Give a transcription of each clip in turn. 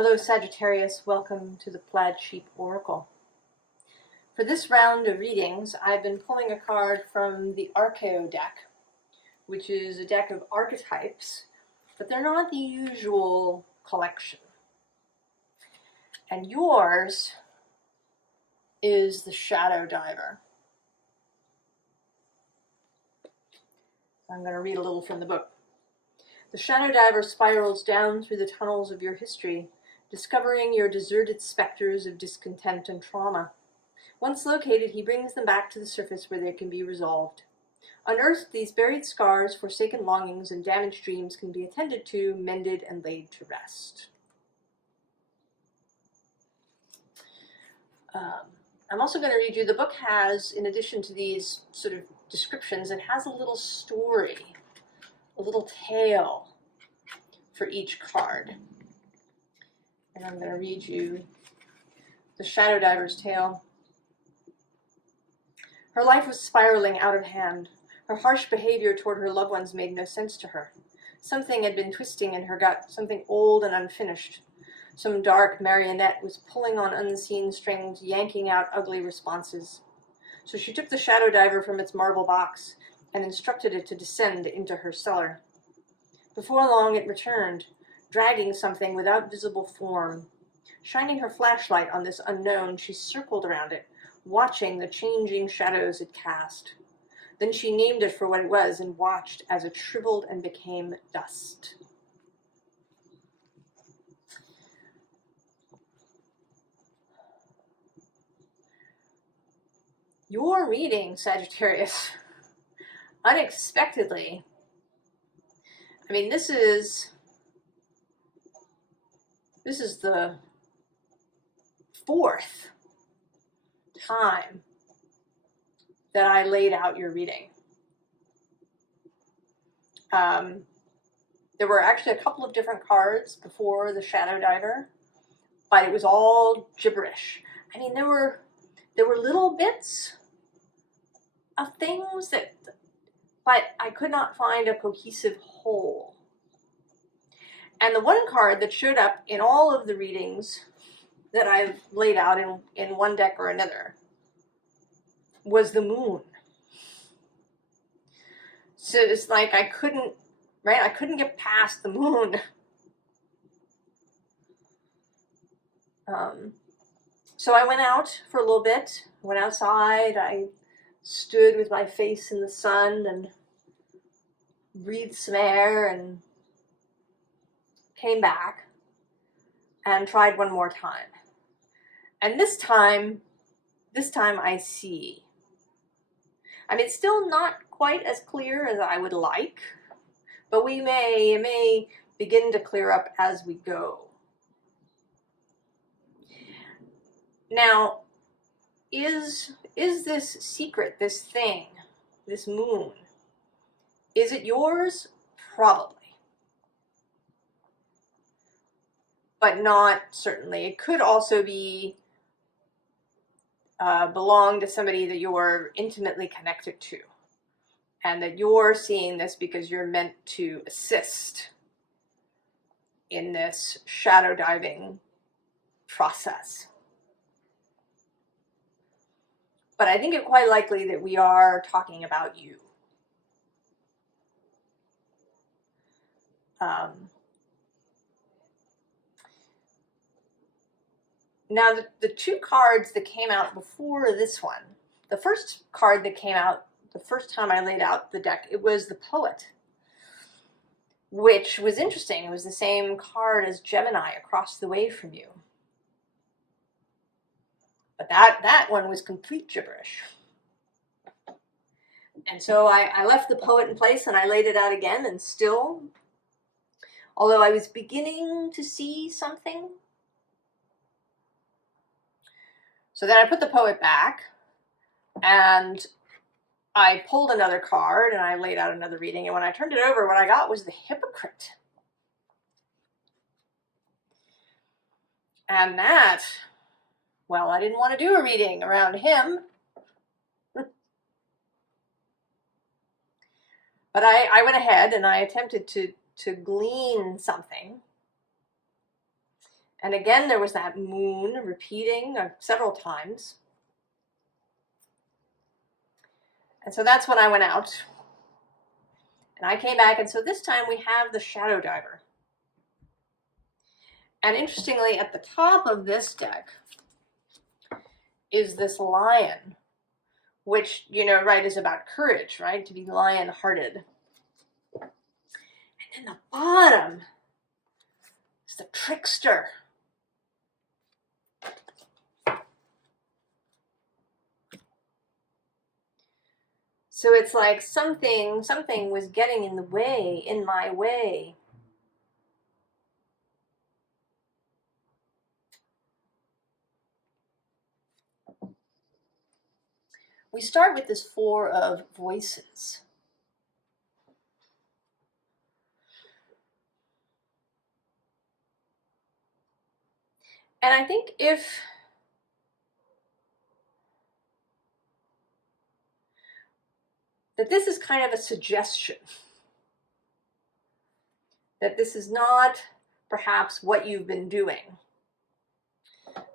Hello Sagittarius, welcome to the Plaid Sheep Oracle. For this round of readings, I've been pulling a card from the Archeo deck, which is a deck of archetypes, but they're not the usual collection. And yours is the Shadowdiver. I'm going to read a little from the book. The Shadowdiver spirals down through the tunnels of your history, discovering your deserted specters of discontent and trauma. Once located, he brings them back to the surface where they can be resolved. Unearthed, these buried scars, forsaken longings, and damaged dreams can be attended to, mended, and laid to rest. I'm also going to read you, the book has, in addition to these sort of descriptions, it has a little story, a little tale for each card. And I'm going to read you the Shadowdiver's tale. Her life was spiraling out of hand. Her harsh behavior toward her loved ones made no sense to her. Something had been twisting in her gut, something old and unfinished. Some dark marionette was pulling on unseen strings, yanking out ugly responses. So she took the Shadowdiver from its marble box and instructed it to descend into her cellar. Before long it returned, dragging something without visible form. Shining her flashlight on this unknown, she circled around it, watching the changing shadows it cast. Then she named it for what it was and watched as it shriveled and became dust. Your reading, Sagittarius, unexpectedly, I mean, this is the fourth time that I laid out your reading. There were actually a couple of different cards before the Shadowdiver, but it was all gibberish. I mean, there were little bits of things but I could not find a cohesive whole. And the one card that showed up in all of the readings that I've laid out in one deck or another was the moon. So it's like I couldn't get past the moon. So I went out for a little bit, went outside, I stood with my face in the sun and breathed some air and came back and tried one more time. And this time I see. I mean, it's still not quite as clear as I would like, but it may begin to clear up as we go. Now, is this secret, this thing, this moon, is it yours? Probably. But not certainly. It could also be belong to somebody that you're intimately connected to, and that you're seeing this because you're meant to assist in this shadowdiving process. But I think it's quite likely that we are talking about you. Now, the two cards that came out before this one, the first card that came out the first time I laid out the deck, it was the Poet, which was interesting. It was the same card as Gemini across the way from you. But that one was complete gibberish. And so I left the Poet in place and I laid it out again, and still, although I was beginning to see something. So then I put the Poet back and I pulled another card and I laid out another reading. And when I turned it over, what I got was the Hypocrite. And that, well, I didn't want to do a reading around him. But I went ahead and I attempted to glean something. And again, there was that moon repeating several times. And so that's when I went out. And I came back, and so this time we have the Shadowdiver. And interestingly, at the top of this deck is this lion, which, you know, right, is about courage, right? To be lion-hearted. And then the bottom is the trickster. So it's like something was getting in the way, in my way. We start with this Four of Voices. And I think that this is kind of a suggestion. That this is not perhaps what you've been doing.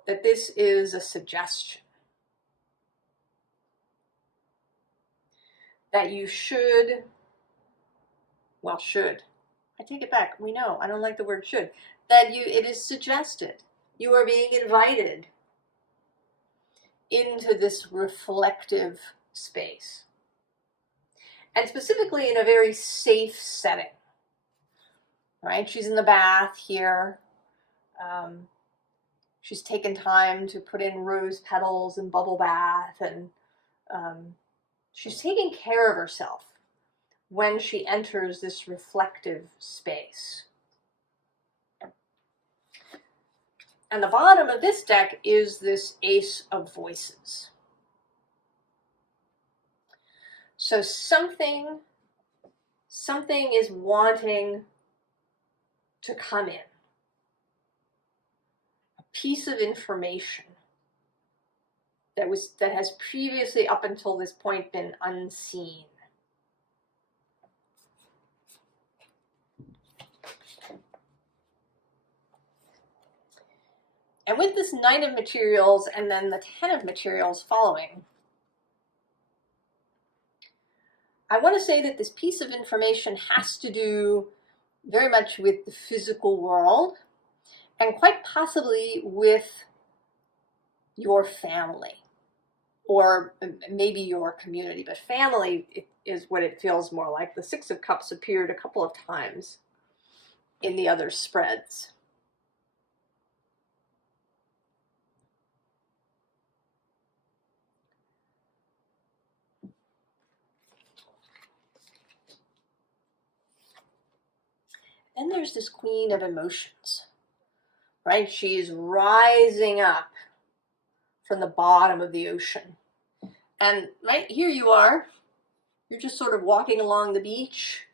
That this is a suggestion. That you should, well, should. I take it back. We know, I don't like the word should. That it is suggested. You are being invited into this reflective space. And specifically in a very safe setting. Right? She's in the bath here. She's taken time to put in rose petals and bubble bath, and she's taking care of herself when she enters this reflective space. And the bottom of this deck is this Ace of Voices. So something is wanting to come in. A piece of information that has previously, up until this point, been unseen. And with this Knight of Materials and then the Ten of Materials following, I want to say that this piece of information has to do very much with the physical world and quite possibly with your family or maybe your community. But family is what it feels more like. The Six of Cups appeared a couple of times in the other spreads. Then there's this Queen of Emotions, right? She's rising up from the bottom of the ocean. And right here you are. You're just sort of walking along the beach.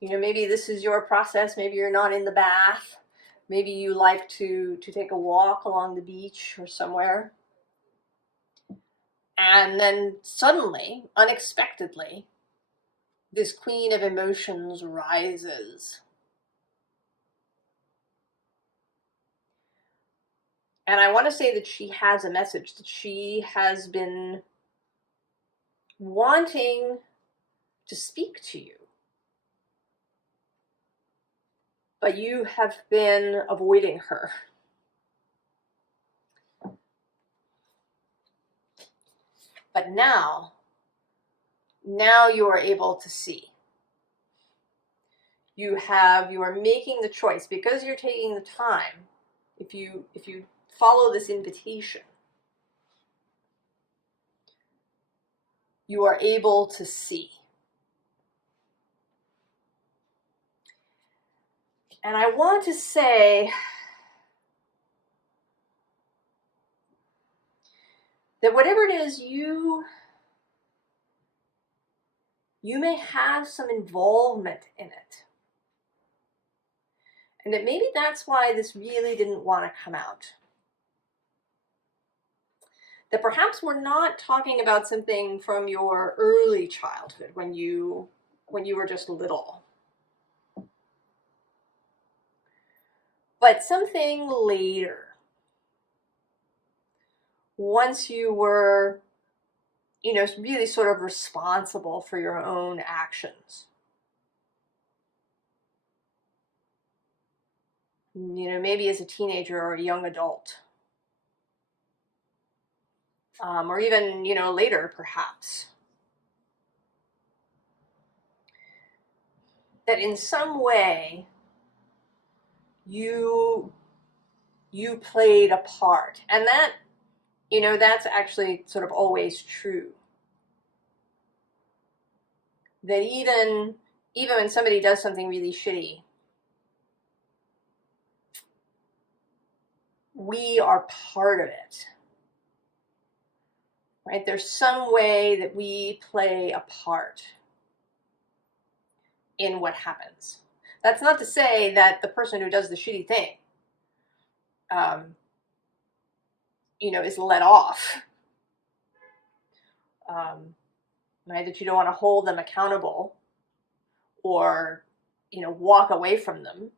You know, maybe this is your process. Maybe you're not in the bath. Maybe you like to take a walk along the beach or somewhere. And then suddenly, unexpectedly, this Queen of Emotions rises. And I want to say that she has a message, that she has been wanting to speak to you. But you have been avoiding her. But now you are able to see. You are making the choice because you're taking the time. If you follow this invitation, you are able to see. And I want to say that whatever it is you may have some involvement in it. And that maybe that's why this really didn't want to come out. That perhaps we're not talking about something from your early childhood when you were just little. But something later, once you were, you know, really sort of responsible for your own actions. You know, maybe as a teenager or a young adult. Or even, you know, later, perhaps. That in some way, you played a part. And that, you know, that's actually sort of always true. That even when somebody does something really shitty, we are part of it. Right? There's some way that we play a part in what happens. That's not to say that the person who does the shitty thing, you know, is let off. Right? That you don't want to hold them accountable or, you know, walk away from them.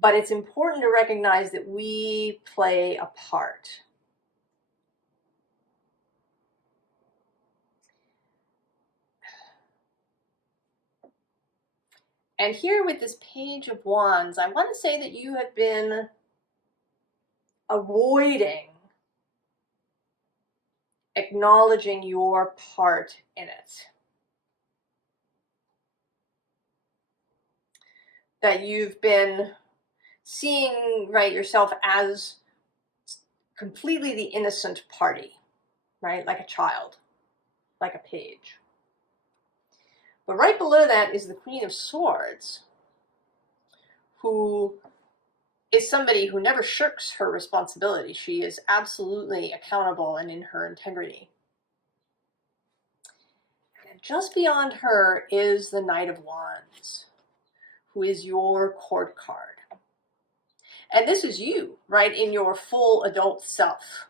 But it's important to recognize that we play a part. And here with this Page of Wands, I want to say that you have been avoiding acknowledging your part in it. That you've been seeing, right, yourself as completely the innocent party, right, like a child, like a page. But right below that is the Queen of Swords, who is somebody who never shirks her responsibility. She is absolutely accountable and in her integrity. And just beyond her is the Knight of Wands, who is your court card. And this is you, right, in your full adult self,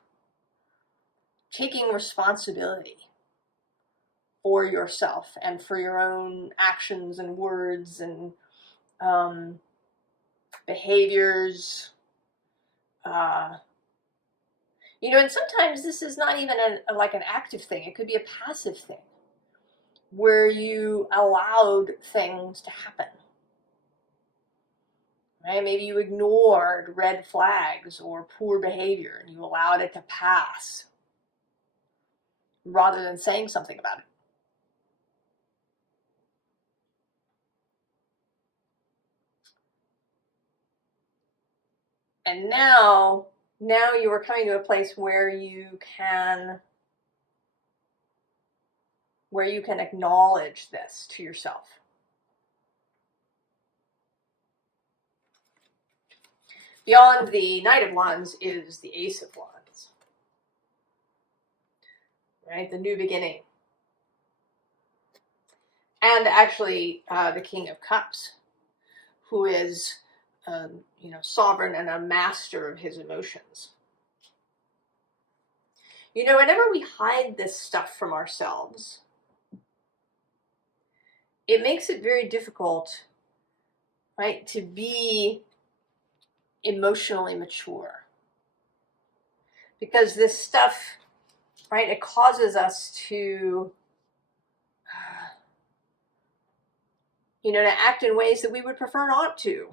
taking responsibility for yourself and for your own actions and words and behaviors. You know, and sometimes this is not even like an active thing. It could be a passive thing where you allowed things to happen. Right? Maybe you ignored red flags or poor behavior and you allowed it to pass rather than saying something about it. And now you are coming to a place where you can acknowledge this to yourself. Beyond the Knight of Wands is the Ace of Wands, right? The new beginning. And actually the King of Cups, who is you know, sovereign and a master of his emotions. You know, whenever we hide this stuff from ourselves, it makes it very difficult, right, to be emotionally mature. Because this stuff, right, it causes us to, you know, to act in ways that we would prefer not to.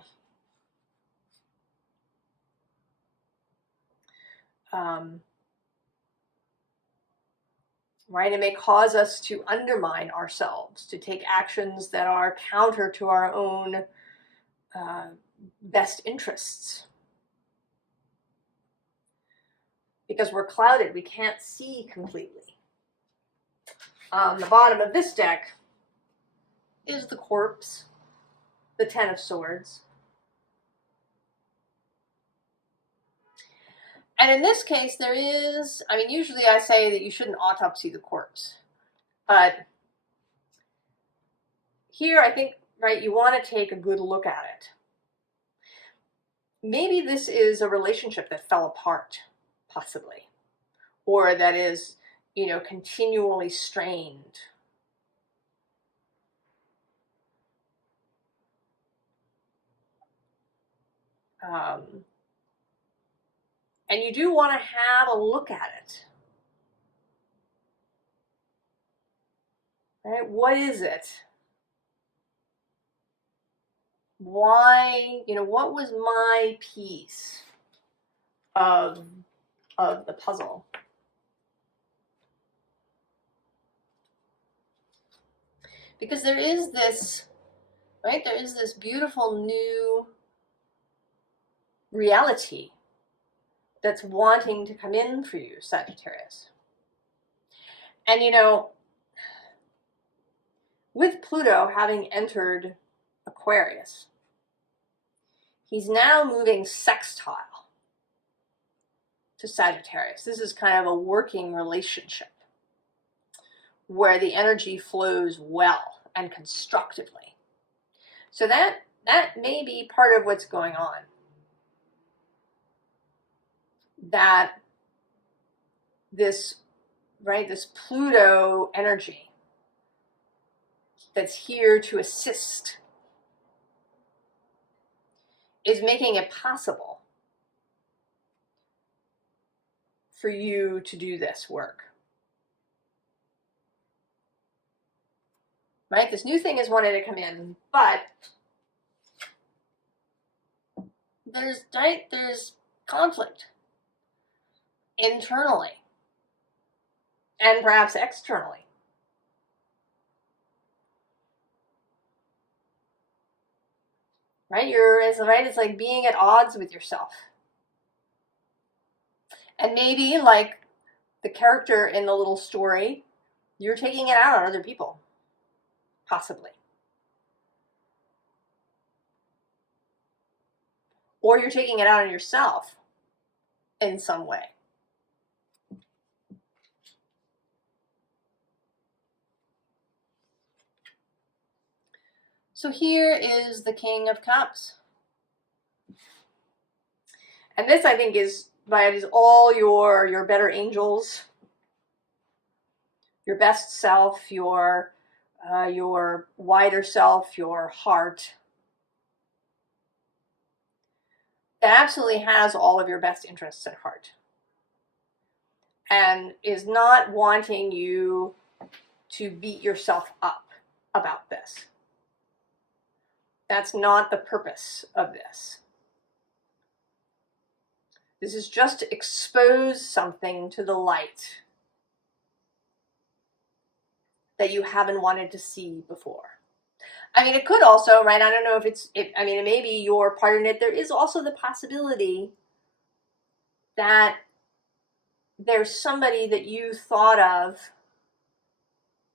Right? It may cause us to undermine ourselves, to take actions that are counter to our own best interests. Because we're clouded, we can't see completely. On the bottom of this deck is the Corpse, the Ten of Swords. And in this case, there is, I mean, usually I say that you shouldn't autopsy the corpse. But here, I think, right, you want to take a good look at it. Maybe this is a relationship that fell apart, possibly. Or that is, you know, continually strained. And you do want to have a look at it. Right? What is it? Why, what was my piece of the puzzle? Because there is this, right? There is this beautiful new reality that's wanting to come in for you, Sagittarius. And with Pluto having entered Aquarius, he's now moving sextile to Sagittarius. This is kind of a working relationship where the energy flows well and constructively. So that may be part of what's going on. That this Pluto energy that's here to assist is making it possible for you to do this work. Right? This new thing is wanting to come in, but there's conflict internally and perhaps externally. Right? It's like being at odds with yourself. And maybe, like the character in the little story, you're taking it out on other people. Possibly. Or you're taking it out on yourself in some way. So here is the King of Cups. And this, I think, is all your better angels, your best self, your wider self, your heart. That absolutely has all of your best interests at heart. And is not wanting you to beat yourself up about this. That's not the purpose of this. This is just to expose something to the light that you haven't wanted to see before. I mean, it could also, right? I don't know if it may be your part in it. There is also the possibility that there's somebody that you thought of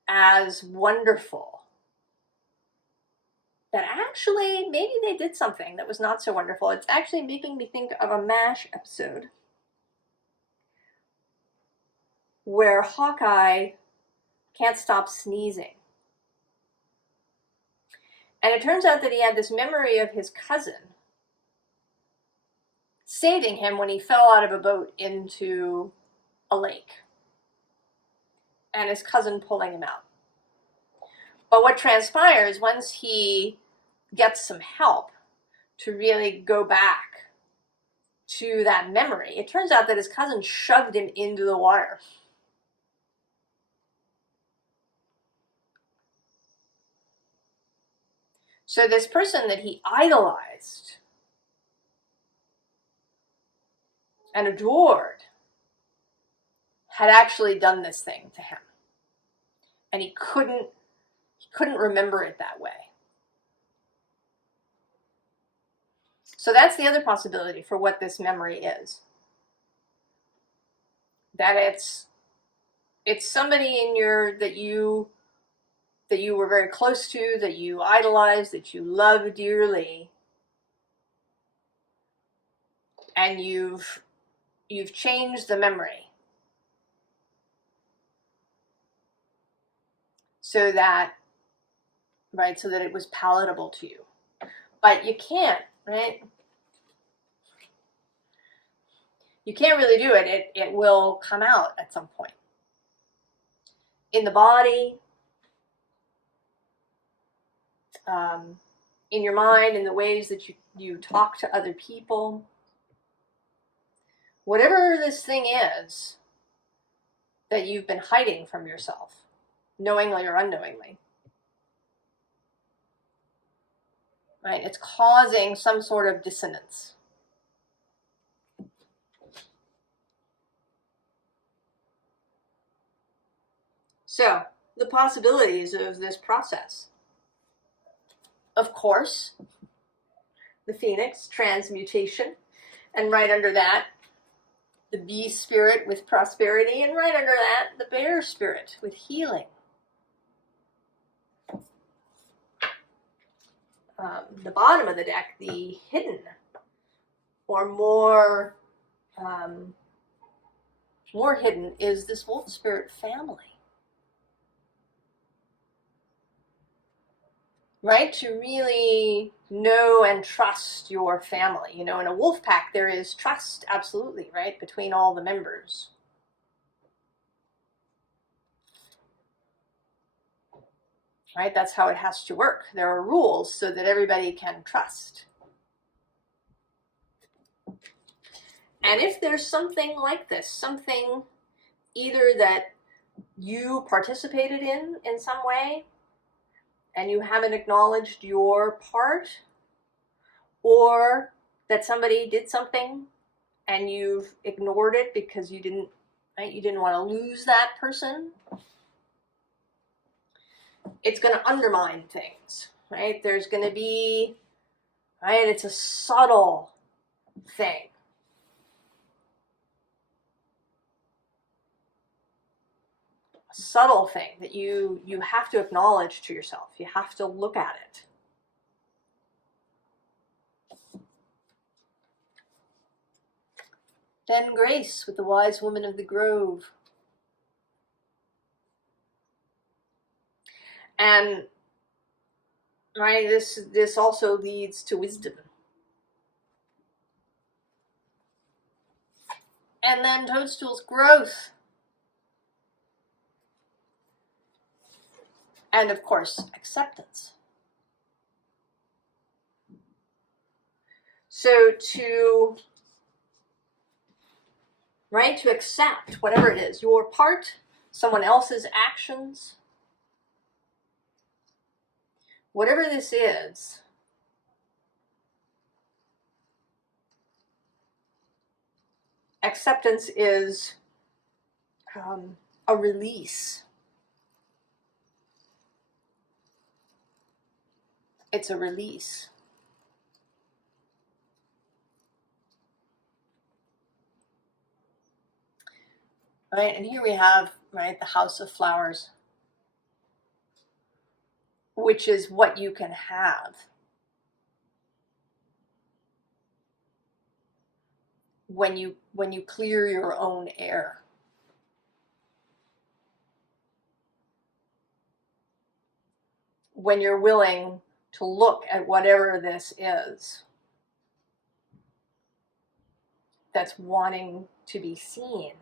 as wonderful that actually maybe they did something that was not so wonderful. It's actually making me think of a MASH episode where Hawkeye can't stop sneezing. And it turns out that he had this memory of his cousin saving him when he fell out of a boat into a lake, and his cousin pulling him out. But what transpires once he gets some help to really go back to that memory, it turns out that his cousin shoved him into the water. So this person that he idolized and adored had actually done this thing to him. And he couldn't remember it that way. So that's the other possibility for what this memory is. That it's somebody in that you were very close to, that you idolized, that you loved dearly, and you've changed the memory so that it was palatable to you. But you can't, right? You can't really do it. It will come out at some point. In the body, in your mind, in the ways that you talk to other people. Whatever this thing is that you've been hiding from yourself, knowingly or unknowingly, right? It's causing some sort of dissonance. So, the possibilities of this process. Of course, the Phoenix, transmutation, and right under that, the bee spirit with prosperity, and right under that, the bear spirit with healing. The bottom of the deck, the hidden, or more hidden, is this wolf spirit family. Right? To really know and trust your family. You know, in a wolf pack, there is trust, absolutely, right, between all the members. Right? That's how it has to work. There are rules so that everybody can trust. And if there's something like this, something either that you participated in some way, and you haven't acknowledged your part, or that somebody did something and you've ignored it because you didn't, right? You didn't want to lose that person. It's going to undermine things, right? There's going to be, right? It's a subtle thing. A subtle thing that you have to acknowledge to yourself. You have to look at it. Then Grace with the wise woman of the grove. And right, this also leads to wisdom. And then Toadstool's growth. And of course, acceptance. So to accept whatever it is, your part, someone else's actions, whatever this is, acceptance is a release. It's a release. Right, and here we have, right, the House of Flowers, which is what you can have when you clear your own air. When you're willing to look at whatever this is that's wanting to be seen.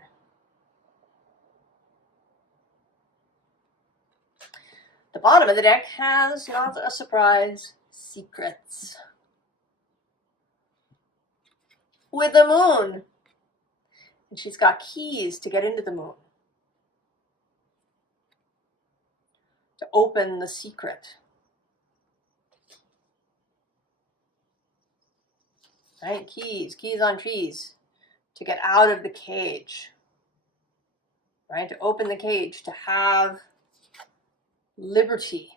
The bottom of the deck has, not a surprise, secrets. With the moon. And she's got keys to get into the moon. To open the secret. Right? Keys on trees. To get out of the cage. Right? To open the cage. To have liberty.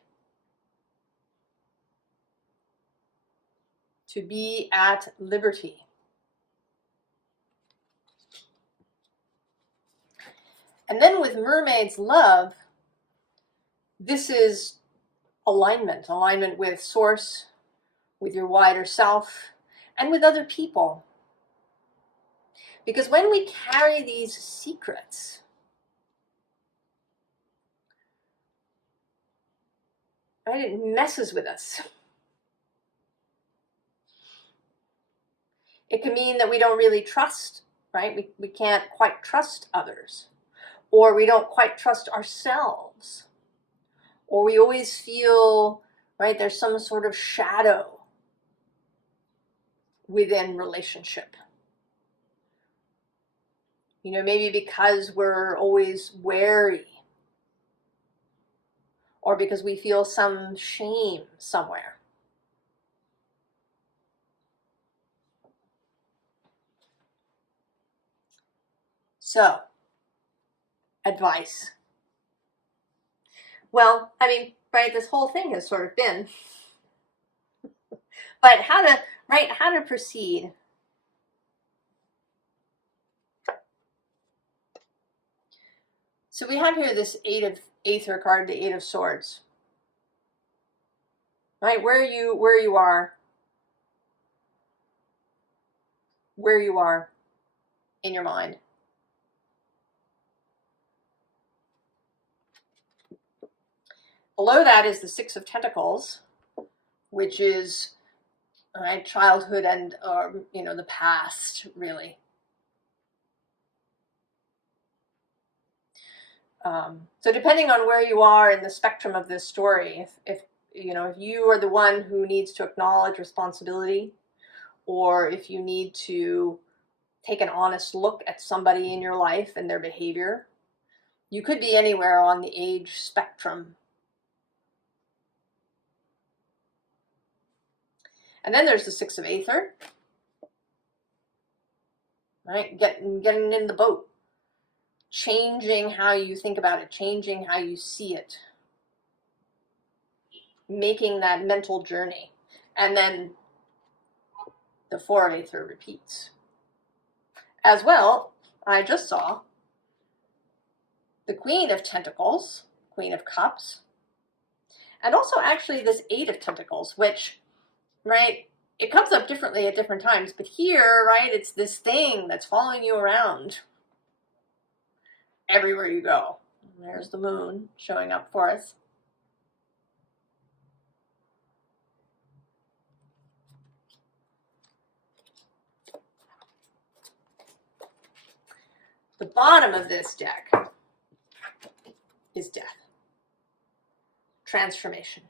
To be at liberty. And then with Mermaid's Love, this is alignment with Source, with your wider self, and with other people. Because when we carry these secrets, right, it messes with us. It can mean that we don't really trust, right? We can't quite trust others. Or we don't quite trust ourselves. Or we always feel, right, there's some sort of shadow within relationship. You know, maybe because we're always wary, or because we feel some shame somewhere. So, advice. Well, I mean, right, this whole thing has sort of been, but how to proceed. So we have here this Eight of Aether card, the Eight of Swords. Right, where you are in your mind. Below that is the Six of Pentacles, which is, right, childhood and you know, the past, really. So depending on where you are in the spectrum of this story, if you know, if you are the one who needs to acknowledge responsibility, or if you need to take an honest look at somebody in your life and their behavior, you could be anywhere on the age spectrum. And then there's the Six of Aether, right? Getting in the boat, changing how you think about it, changing how you see it, making that mental journey. And then the Four of Aether repeats. As well, I just saw the Queen of Pentacles, Queen of Cups, and also actually this Eight of Pentacles, which, right, it comes up differently at different times, but here, right, it's this thing that's following you around everywhere you go. And there's the moon showing up for us. The bottom of this deck is death, transformation,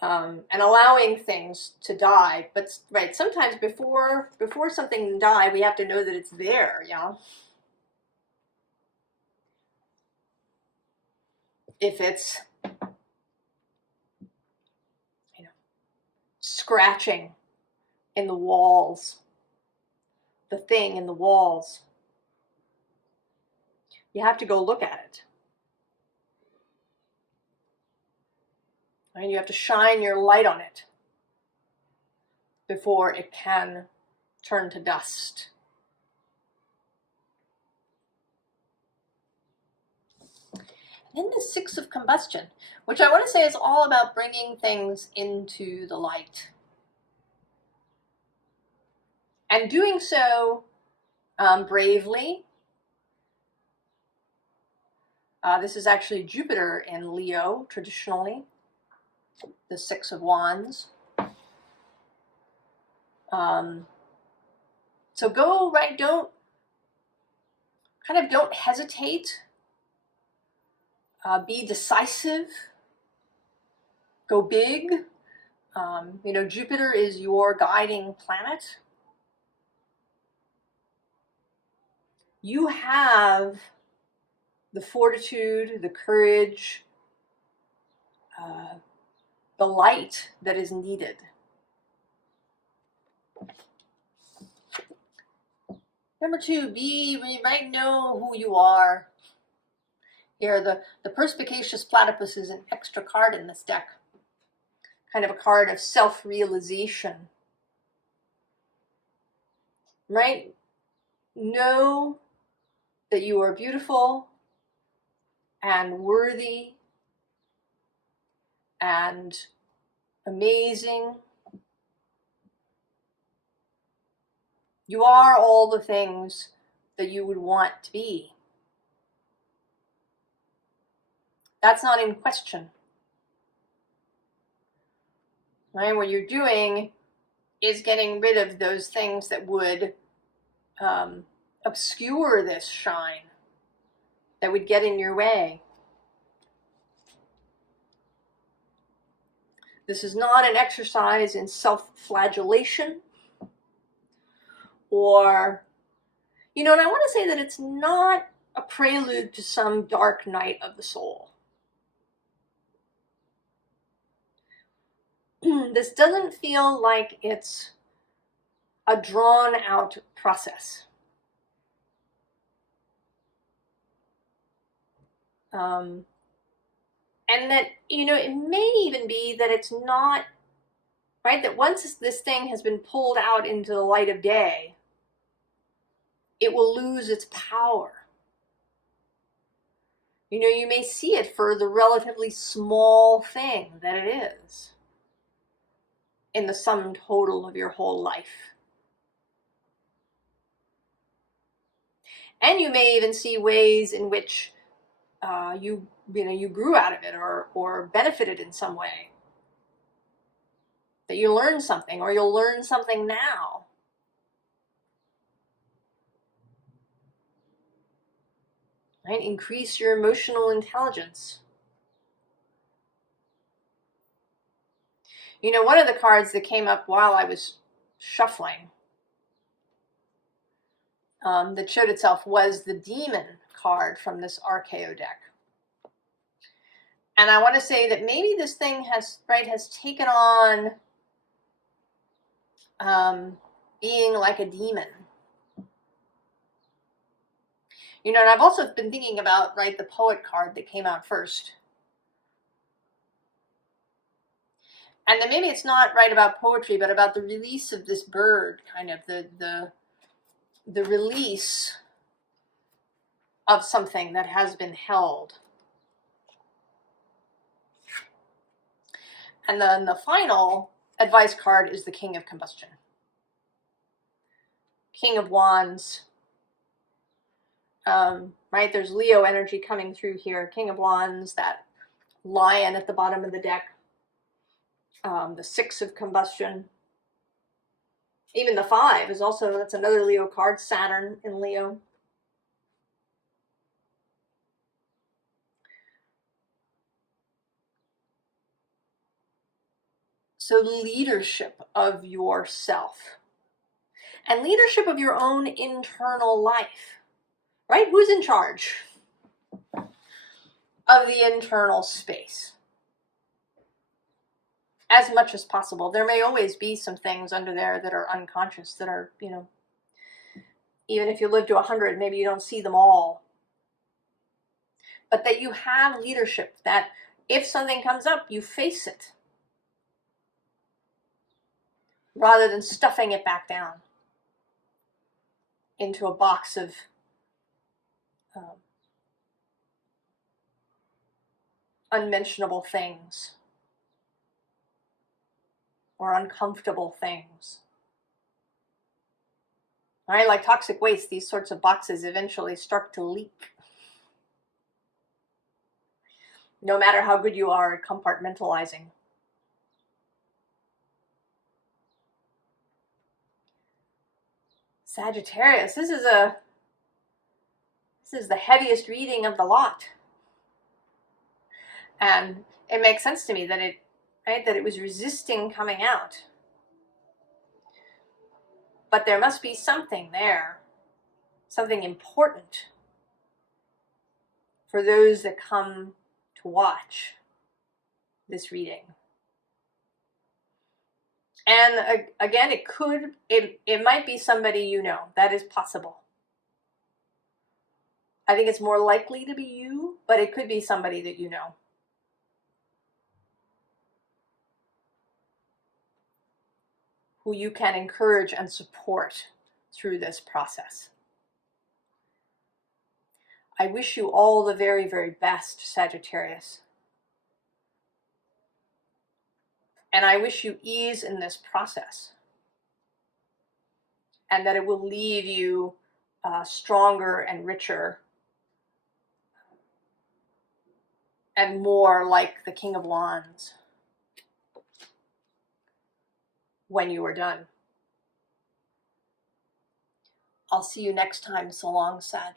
and allowing things to die. But right, sometimes before something can die, we have to know that it's there. Yeah. If it's, you know, scratching in the walls, the thing in the walls, you have to go look at it. And you have to shine your light on it before it can turn to dust. Then the Six of Combustion, which I want to say is all about bringing things into the light. And doing so bravely. This is actually Jupiter in Leo, traditionally. The Six of Wands. So go, right, don't hesitate. Be decisive. Go big. You know, Jupiter is your guiding planet. You have the fortitude, the courage, the light that is needed. Number two, right, know who you are. Here, the Perspicacious Platypus is an extra card in this deck. Kind of a card of self-realization. Right? Know that you are beautiful and worthy and amazing. You are all the things that you would want to be. That's not in question. Right? What you're doing is getting rid of those things that would obscure this shine, that would get in your way. This is not an exercise in self-flagellation or, you know, and I want to say that it's not a prelude to some dark night of the soul. This doesn't feel like it's a drawn out process. And that, you know, it may even be that it's not, right, that once this thing has been pulled out into the light of day, it will lose its power. You know, you may see it for the relatively small thing that it is in the sum total of your whole life. And you may even see ways in which you grew out of it or benefited in some way. That you learned something, or you'll learn something now. Right? Increase your emotional intelligence. You know, one of the cards that came up while I was shuffling that showed itself was the Demon card from this archeo deck. And I want to say that maybe this thing has taken on being like a demon. You know, and I've also been thinking about, right, the Poet card that came out first. And then maybe it's not right about poetry, but about the release of this bird, kind of the release of something that has been held. And then the final advice card is the King of Combustion. King of Wands. Right, there's Leo energy coming through here. King of Wands, that lion at the bottom of the deck. The Six of Combustion. Even the 5 is also, that's another Leo card, Saturn in Leo. So leadership of yourself. And leadership of your own internal life. Right? Who's in charge of the internal space? As much as possible. There may always be some things under there that are unconscious, that are, you know, even if you live to 100, maybe you don't see them all. But that you have leadership, that if something comes up, you face it. Rather than stuffing it back down into a box of unmentionable things. Or uncomfortable things. All right, like toxic waste, these sorts of boxes eventually start to leak. No matter how good you are at compartmentalizing. Sagittarius, this is the heaviest reading of the lot. And it makes sense to me that it was resisting coming out. But there must be something there, something important for those that come to watch this reading. And again, it might be somebody you know. That is possible. I think it's more likely to be you, but it could be somebody that you know. Who you can encourage and support through this process. I wish you all the very, very best, Sagittarius. And I wish you ease in this process. And that it will leave you stronger and richer and more like the King of Wands when you are done. I'll see you next time. So long, Sag.